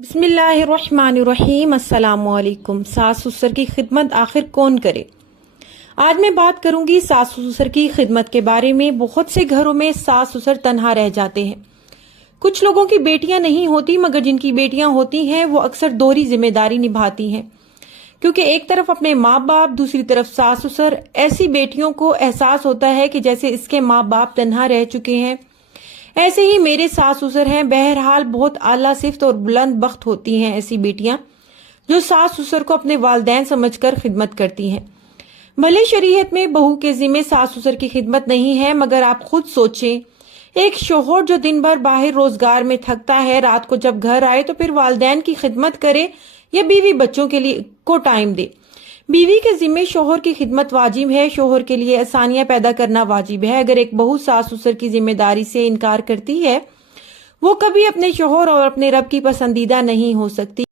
बिस्मिल्लाहिर्रहमानिर्रहीम। अस्सलामुअलैकुम। सास ससुर की खिदमत आखिर कौन करे। आज मैं बात करूंगी सास ससुर की खिदमत के बारे में। बहुत से घरों में सास ससुर तन्हा रह जाते हैं। कुछ लोगों की बेटियां नहीं होती, मगर जिनकी बेटियां होती हैं वो अक्सर दोहरी जिम्मेदारी निभाती हैं, क्योंकि एक तरफ अपने माँ बाप, दूसरी तरफ सास ससुर। ऐसी बेटियों को एहसास होता है कि जैसे इसके माँ बाप तन्हा रह चुके हैं। ऐसे ही मेरे सास ससुर हैं। बहरहाल बहुत आला सिफ्त और बुलंद बख्त होती हैं ऐसी बेटियां जो सास ससुर को अपने वालदैन समझकर खिदमत करती हैं। भले शरीयत में बहू के जिम्मे सास ससुर की खिदमत नहीं है, मगर आप खुद सोचें, एक शोहर जो दिन भर बाहर रोजगार में थकता है, रात को जब घर आए तो फिर वालदैन की खिदमत करे या बीवी बच्चों के लिए को टाइम दे। बीवी के जिम्मे शोहर की खिदमत वाजिब है, शोहर के लिए आसानियां पैदा करना वाजिब है। अगर एक बहू सास ससुर की जिम्मेदारी से इनकार करती है, वो कभी अपने शोहर और अपने रब की पसंदीदा नहीं हो सकती।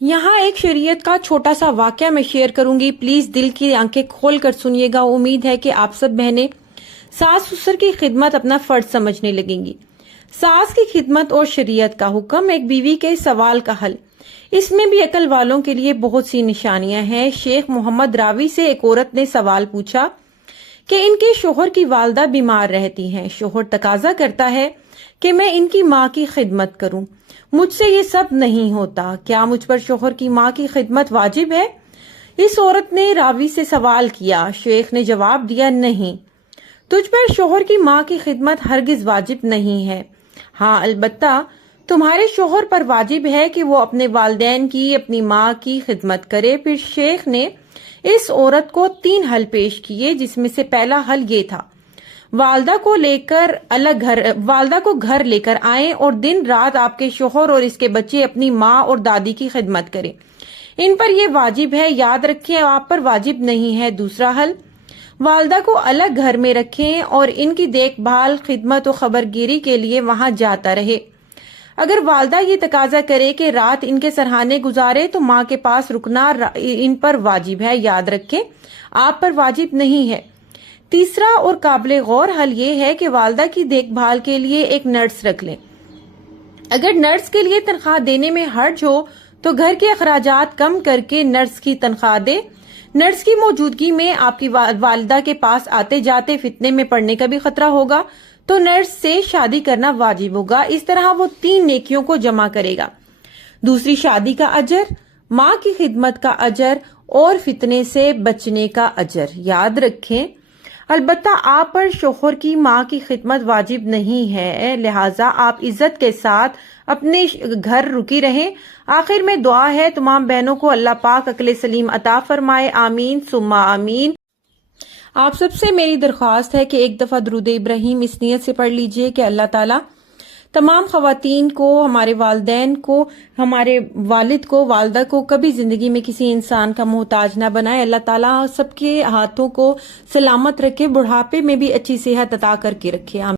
यहाँ एक शरीयत का छोटा सा वाकया मैं शेयर करूंगी। प्लीज दिल की आंखें खोल कर सुनिएगा। उम्मीद है कि आप सब बहनें सास ससुर की खिदमत अपना फर्ज समझने लगेंगी। सास की खिदमत और शरीयत का हुक्म, एक बीवी के सवाल का हल। इसमें भी अकल वालों के लिए बहुत सी निशानियां हैं। शेख मोहम्मद रावी से एक औरत ने सवाल पूछा कि इनके शोहर की वालदा बीमार रहती हैं। शोहर तकाजा करता है कि मैं इनकी माँ की खिदमत करूं, मुझसे ये सब नहीं होता, क्या मुझ पर शोहर की माँ की खिदमत वाजिब है? इस औरत ने रावी से सवाल किया। शेख ने जवाब दिया, नहीं, तुझ पर शोहर की माँ की खिदमत हरगिज वाजिब नहीं है। हाँ, अलबत्ता तुम्हारे शोहर पर वाजिब है कि वो अपने वालदैन की, अपनी माँ की खिदमत करे। फिर शेख ने इस औरत को 3 हल पेश किए, जिसमें से पहला हल ये था, वालदा को घर लेकर आए और दिन रात आपके शोहर और इसके बच्चे अपनी माँ और दादी की खिदमत करें। इन पर यह वाजिब है, याद रखें, आप पर वाजिब नहीं है। दूसरा हल, वालदा को अलग घर में रखें और इनकी देखभाल, खिदमत और खबरगिरी के लिए वहां जाता रहे। अगर वालदा ये तकाजा करे कि रात इनके सरहाने गुजारे तो माँ के पास रुकना इन पर वाजिब है, याद रखें, आप पर वाजिब नहीं है। तीसरा और काबिल गौर हल ये है कि वालदा की देखभाल के लिए एक नर्स रख लें। अगर नर्स के लिए तनख्वाह देने में हर्ज हो तो घर के अखराजात कम करके नर्स की तनख्वाह दे। नर्स की मौजूदगी में आपकी वालिदा के पास आते जाते फितने में पड़ने का भी खतरा होगा, तो नर्स से शादी करना वाजिब होगा। इस तरह वो 3 नेकियों को जमा करेगा। दूसरी, शादी का अजर, माँ की खिदमत का अजर और फितने से बचने का अजर। याद रखें, अलबत्ता आप पर शोहर की माँ की खिदमत वाजिब नहीं है, लिहाजा आप इज्जत के साथ अपने घर रुकी रहें। आखिर में दुआ है तमाम बहनों को अल्लाह पाक अक्ल सलीम अता फरमाए। आमीन सुम्मा आमीन। आप सबसे मेरी दरख्वास्त है कि एक दफा दुरूद इब्राहिम इस नियत से पढ़ लीजिए कि अल्लाह ताला तमाम खवातीन को, हमारे वालदैन को, हमारे वालिद को, वालदा को कभी जिंदगी में किसी इंसान का मोहताज ना बनाए। अल्लाह ताला सबके हाथों को सलामत रखे, बुढ़ापे में भी अच्छी सेहत अता करके रखे।